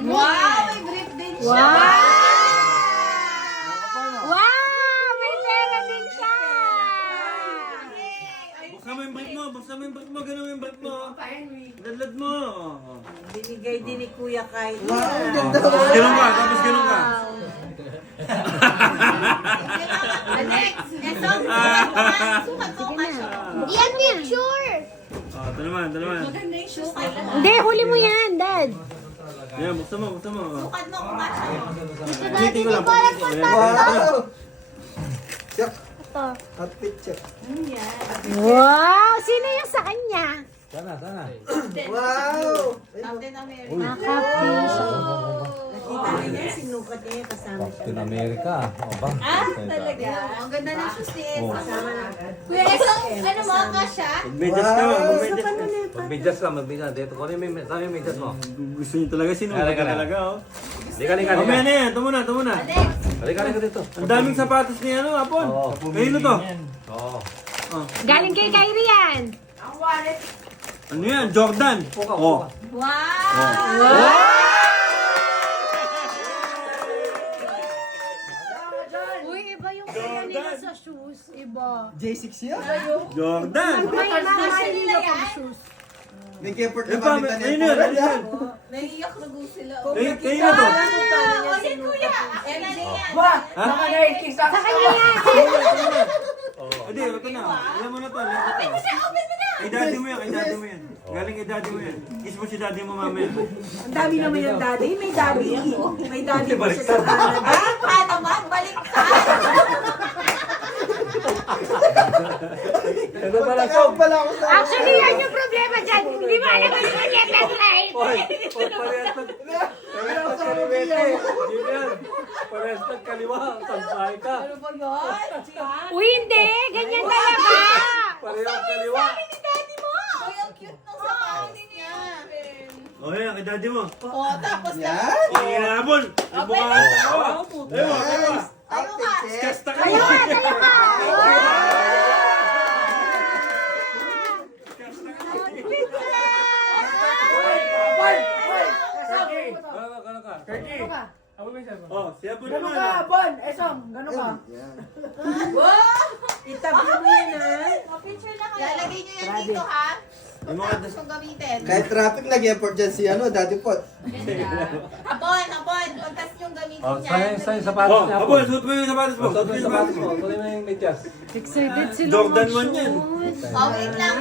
Wow! May grip din siya! Wow! May pera din siya! Buksan mo yung brief mo, buksan mo yung brief mo, ganun yung brief mo. Ladlad mo. Binigay din ni Kuya Kai. Tapos ganun ka, tapos ganun ka. Next! Esong, sukat mo kasya. Yan, picture! Ito naman, ito naman. Maganda yung shoes nila. Hindi, huli mo yan, Dad. Yan, buksan mo, buksan mo. Sukat mo kung kasya mo. Ulitin ko lang. Wow! Ito. Hot picture. Wow! Sino yung sa kanya? Sana. Wow! Captain America. Naka-fish. Nakita niya, sinukat niya, kasama siya. Captain America. O ba? Talaga? Ang ganda ng shoes ni Esong. Kasama na. Kuya Esong, ano mo kasya? Magmedyas ka, magmedyas ka. Magbidyas ka, magbidyas. Dito ko rin may bidyas mo. Gusto niyo talaga, sinukat Halika na. talaga, oh. Halika. Mamaya na yan, ito muna, ito muna. Halika dito. Ang daming sapatos ni ano, Apon. Oo. Kanino to? Oo. Oh. Galing kay Kyrie yan. Ang wallet. Ano yan? Jordan. Puka. Oh. Wow! Uy, iba yung kaya nila sa shoes. Iba. J6 yan? Jordan. May mga nila yan? shoes. Nag-effort Eh na pa, kami ayun tanin. yun, ayun yun. Naiiyak na gusto sila. Kanino to? Ulit kuya! MJ yan. Sa kanya yan. Hindi, ito na. Alam mo na to. Open mo siya, Open mo na! Kay daddy mo yan, kay daddy mo yan. Galing kay daddy mo yan. Kiss mo si daddy mo mamaya. Ang dami naman yung daddy. May daddy. May daddy pa siya sa Canada. Pa naman, baliktad! Ito pala Takaw pala ako sa... Actually, yan yung problema dyan. Hindi mo alam kung ano yung left right. Parehas kaliwete. Hindi yan. Parehas kaliwa. Tampay ka. Ano ba yun? Uy, hindi. Ganyan talaga. Parehas kaliwa. Ni daddy mo! Uy, ang cute nung sapatos niya. Oh, yan, kay daddy mo. Oh, tapos na. Yan! Inabon. Yung mukha. Ewa. Outfit check! Kasta ka. Oh, siya po naman. Bon, Esong, gano'n ka? Yan. Itabi mo yan, ha? Picture na kayo. Lalagay nyo yan dito, ha? Yung mga Tapos kung gamitin. Kahit traffic, nag-effort dyan si Daddy Pot. Hapon. Pagkas yung gamitin Oh, niya. sa'yo sapatos Oh, niya. abon, suot mo yung sapatos mo. Suot mo yung sapatos mo. Tuloy mo yung medyas. Excited sila Jordan 1 yan. Oh, wait lang.